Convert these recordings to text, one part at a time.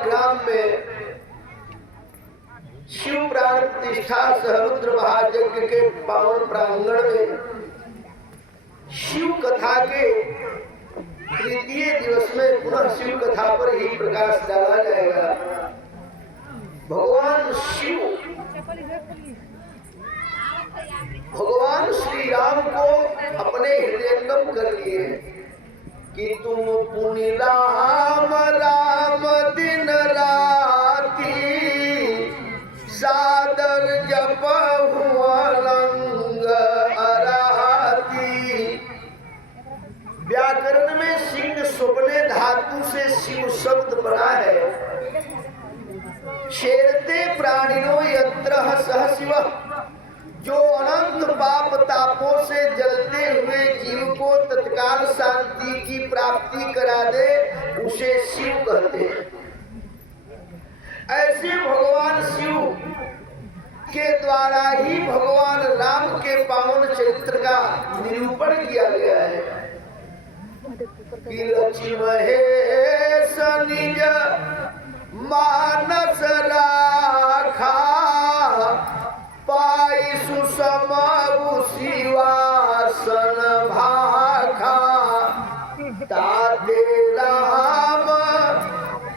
ग्राम में शिव प्राण प्रतिष्ठा सहरुद्र महायज्ञ के पावन प्रांगण में शिव कथा के तृतीय दिवस में पुनः शिव कथा पर ही प्रकाश डाला जाएगा। भगवान श्री राम को अपने हृदयंगम कर लिए कि तुम पुण्य राम राम दिन राती सादर जपहु अलंग अराती। व्याकरण में सिंह स्वप्ने धातु से शिव शब्द बना है। शेरते प्राणिनो यत्र सह शिव, जो अनंत पाप तापों से जलते हुए जीव को तत्काल शांति की प्राप्ति करा दे उसे शिव कहते हैं। ऐसे भगवान शिव के द्वारा ही भगवान राम के पावन चरित्र का निरूपण किया गया है। रचि महेश निज मानस राखा, पाई सुसमु शिवासन भाखा। ताते राम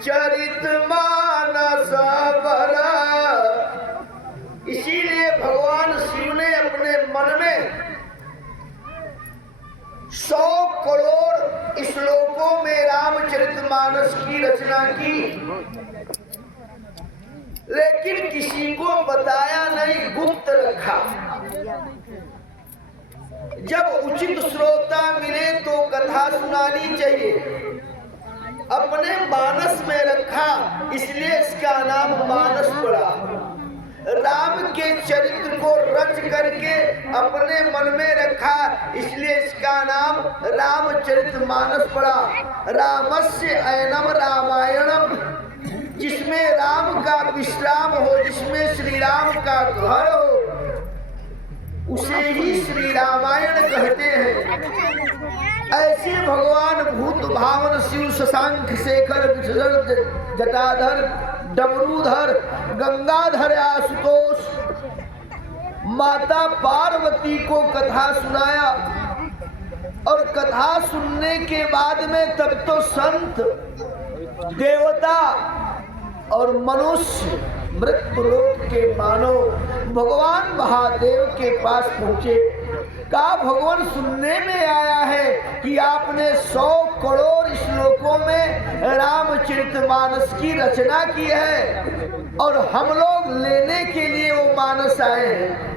चरित मानस बर। इसीलिए भगवान शिव ने अपने मन में 100 करोड़ श्लोकों में रामचरितमानस की रचना की, लेकिन किसी को बताया नहीं, गुप्त रखा। जब उचित श्रोता मिले तो कथा सुनानी चाहिए। अपने मानस में रखा, इसलिए इसका नाम मानस पड़ा। राम के चरित्र को रच करके अपने मन में रखा, इसलिए इसका नाम रामचरितमानस पड़ा। रामस्य अयनम रामायणम, जिसमें राम का विश्राम हो, जिसमें श्री राम का घर हो, उसे ही श्री रामायण कहते हैं। ऐसे भगवान भूत भावन शिव शशांक शेखर जटाधर डमरूधर गंगाधर आशुतोष माता पार्वती को कथा सुनाया। और कथा सुनने के बाद में तब तो संत देवता और मनुष्य मृत्युलोक के मानव भगवान महादेव के पास पहुंचे। कहा भगवान सुनने में आया है कि आपने 100 करोड़ श्लोकों में रामचरितमानस की रचना की है और हम लोग लेने के लिए वो मानस आए हैं।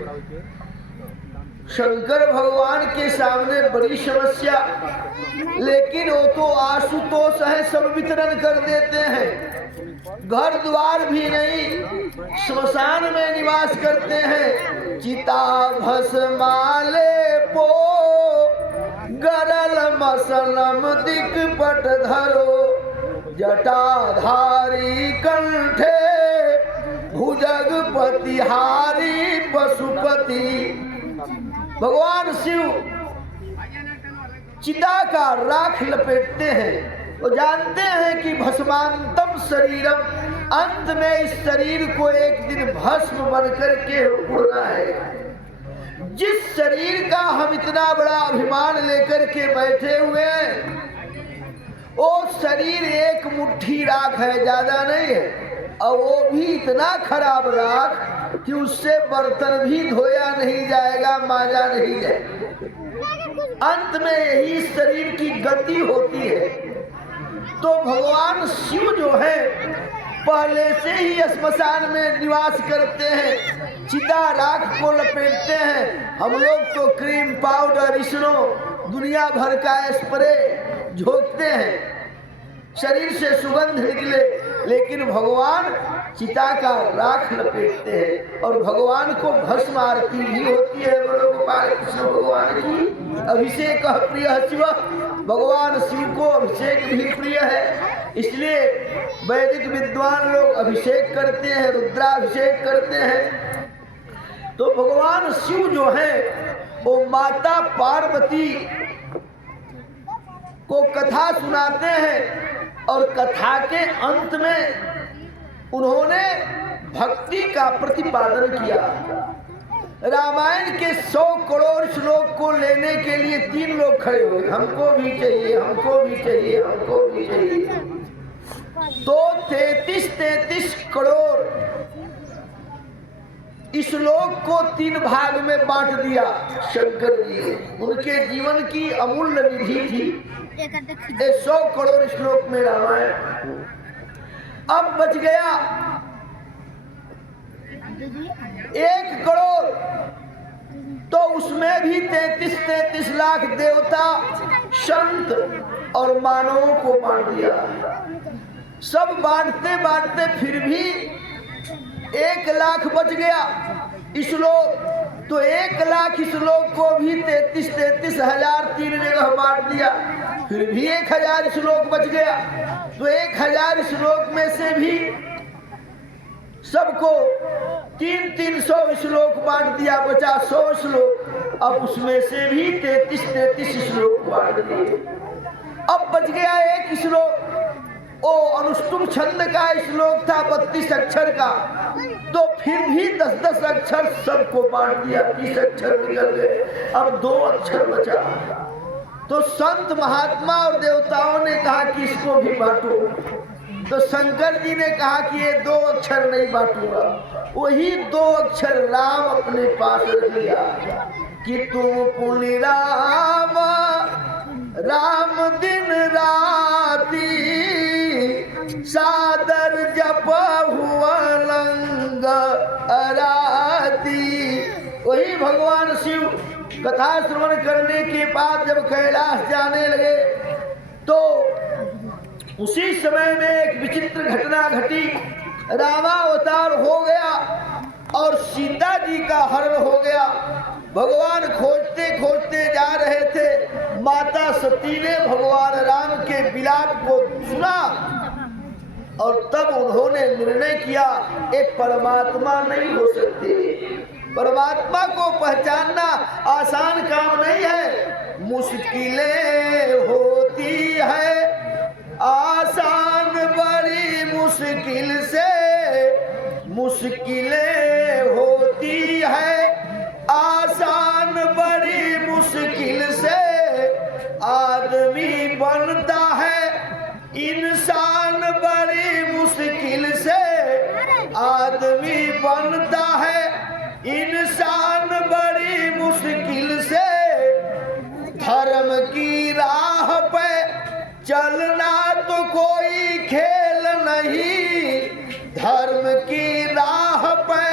शंकर भगवान के सामने बड़ी समस्या, लेकिन वो तो आशुतोष है, सब वितरण कर देते हैं। घर द्वार भी नहीं, श्मशान में निवास करते हैं। चिता भस्माले पो गरल मसलम दिक्पट धरो, जटाधारी कंठे भुजगपति हारी पशुपति। भगवान शिव चिता का राख लपेटते हैं। वो जानते हैं कि भस्मांतम शरीरम, अंत में इस शरीर को एक दिन भस्म बनकर के उड़ना है। जिस शरीर का हम इतना बड़ा अभिमान लेकर के बैठे हुए हैं, वो शरीर एक मुट्ठी राख है, ज्यादा नहीं है। और वो भी इतना खराब राख कि उससे बर्तन भी धोया नहीं जाएगा, मांजा नहीं जाएगा। अंत में यही शरीर की गति होती है। तो भगवान शिव जो है पहले से ही श्मशान में निवास करते हैं, चिता राख को लपेटते हैं। हम लोग तो क्रीम पाउडर स्नो दुनिया भर का स्प्रे झोंकते हैं, शरीर से सुगंध निकले, लेकिन भगवान चिता का राख लपेटते हैं। और भगवान को भस्म आरती भी होती है। गोपाल कृष्ण भगवान की अभिषेक प्रिय शिव, भगवान शिव को अभिषेक भी प्रिय है। इसलिए वैदिक विद्वान लोग अभिषेक करते हैं, रुद्राभिषेक करते हैं। तो भगवान शिव जो है वो माता पार्वती को कथा सुनाते हैं और कथा के अंत में उन्होंने भक्ति का प्रतिपादन किया। रामायण के 100 करोड़ श्लोक को लेने के लिए 3 लोग खड़े हुए, हमको भी चाहिए, हमको भी चाहिए, हमको भी चाहिए। तो 33 करोड़ इस श्लोक को 3 भाग में बांट दिया शंकर जी ने। उनके जीवन की अमूल्य विधि थी। 100 करोड़ श्लोक में रामायण। अब बच गया 1 करोड़, तो उसमें भी 33 लाख देवता, संत और मानवों को बांट दिया। सब बांटते बांटते फिर भी 1 लाख बच गया श्लोक। तो 1 लाख श्लोक को भी 33 हजार 3 जगह बांट दिया, फिर भी 1000 श्लोक बच गया। तो 1000 श्लोक में से भी सबको 300 श्लोक बांट दिया, बचा 100 श्लोक। अब उसमें से भी 33 श्लोक बांट दिए। अब बच गया 1 श्लोक, ओ अनुष्टुप छंद का श्लोक था 32 अक्षर का। तो फिर भी 10 अक्षर सबको बांट दिया, 30 अक्षर निकल गए, अब 2 अक्षर बचा। तो संत महात्मा और देवताओं ने कहा कि इसको भी बांटो। तो शंकर जी ने कहा कि ये 2 अक्षर नहीं बांटूंगा। वही 2 अक्षर राम अपने पास रख लिया कि तुम पुण्य राम, राम दिन राती, सादर जप हुआ लंग अराती। वही भगवान शिव कथा श्रवण करने के बाद जब कैलाश जाने लगे तो उसी समय में एक विचित्र घटना घटी। रामावतार हो गया और सीता जी का हरण हो गया। भगवान खोजते खोजते जा रहे थे, माता सती ने भगवान राम के विलाप को सुना और तब उन्होंने निर्णय किया एक परमात्मा नहीं हो सकते। परमात्मा को पहचानना आसान काम नहीं है, मुश्किलें होती है, आसान बड़ी मुश्किल से मुश्किलें होती है, आसान बड़ी मुश्किल से आदमी बनता है, इंसान बड़ी मुश्किल से आदमी बनता है, इंसान बड़ी मुश्किल से। धर्म की राह पे चलना तो कोई खेल नहीं, धर्म की राह पे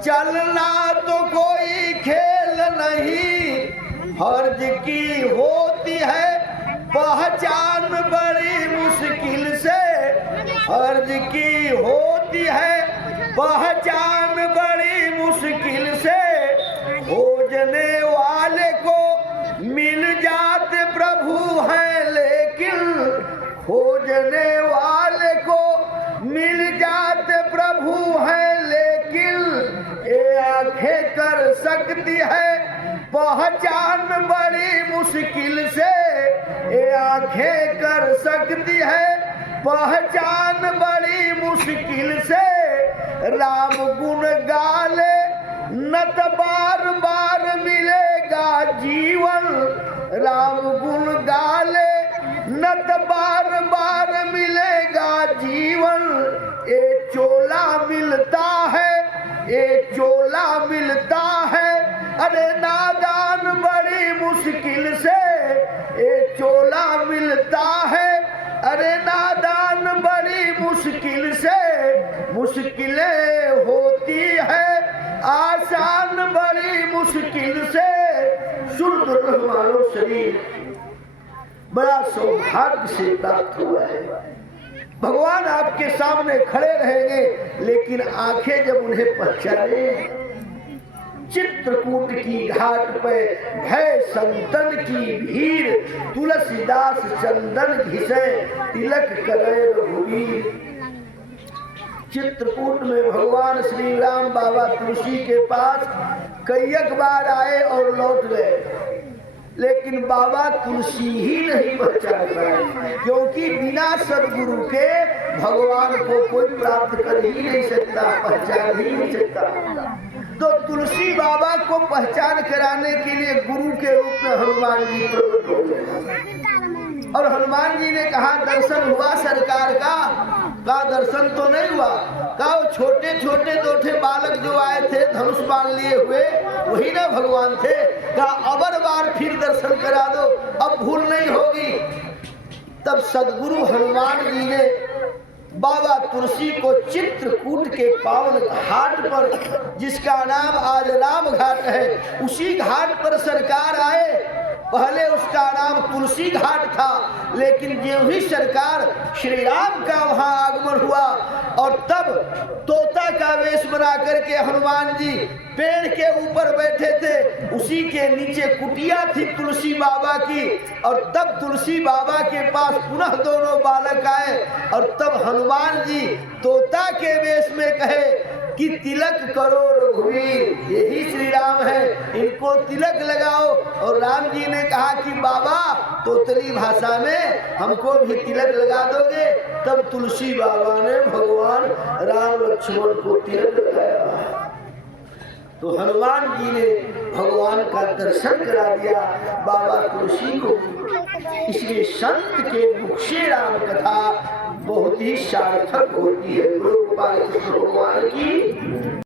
चलना तो कोई खेल नहीं, फर्ज की होती है पहचान बड़ी मुश्किल से, फर्ज की होती है पहचान बड़ी मुश्किल से। खोजने वाले को मिल जाते प्रभु हैं, लेकिन खोजने वाले को मिल जाते प्रभु हैं, लेकिन ये आंखें कर सकती है पहचान बड़ी मुश्किल से, ये आंखें कर सकती है पहचान बड़ी मुश्किल से। राम गुण गाले नत बार बार मिलेगा जीवन, राम गुण गाले नत बार बार मिलेगा जीवन। ये चोला मिलता है, ये चोला मिलता है, अरे नादान बड़ी मुश्किल से, ये चोला मिलता है, अरे नादान बड़ी मुश्किल से। मुश्किलें होती है आसान बड़ी मुश्किल से। सुंदर मानो शरीर बड़ा सौभाग्य से प्राप्त हुआ है। भगवान आपके सामने खड़े रहेंगे, लेकिन आंखें जब उन्हें पहचाने, चित्रकूट की घाट पे भय संतन की भीड़, तुलसीदास चंदन घिसे तिलक करे रघुवीर। चित्रकूट में भगवान श्री राम बाबा तुलसी के पास कई बार आए और लौट गए, लेकिन बाबा तुलसी ही नहीं पहचान पाए, क्योंकि बिना सदगुरु के भगवान को कोई प्राप्त कर ही नहीं सकता, पहचान ही नहीं सकता। तो तुलसी बाबा को पहचान कराने के लिए गुरु के रूप में हनुमान जी प्रकट हो गए। और हनुमान जी ने कहा दर्शन हुआ सरकार का? दर्शन तो नहीं हुआ। कहा वो छोटे छोटे दो ठे बालक जो आए थे धनुष बाण लिए हुए, वही ना भगवान थे। कहा अबर बार फिर दर्शन करा दो, अब भूल नहीं होगी। तब सदगुरु हनुमान जी ने बाबा तुलसी को चित्रकूट के पावन घाट पर, जिसका नाम आज राम घाट है, उसी घाट पर सरकार आए। पहले उसका नाम तुलसी घाट था, लेकिन जो ही सरकार श्री राम का वहां आगमन हुआ और तब तोता का वेश बना करके हनुमान जी पेड़ के ऊपर बैठे थे, उसी के नीचे कुटिया थी तुलसी बाबा की। और तब तुलसी बाबा के पास पुनः दोनों बालक आए और तब हनुमान जी तोता के वेश में कहे कि तिलक करो रघुवीर, यही श्री राम है, इनको तिलक लगाओ। और राम जी ने कहा कि बाबा तोतली भाषा में हमको भी तिलक लगा दोगे? तब तुलसी बाबा ने भगवान राम लक्ष्मण को तिलक लगाया। तो हनुमान जी ने भगवान का दर्शन करा दिया बाबा तुलसी को। इसलिए संत के मुख से राम कथा बहुत ही सार्थक होती है। भगवान की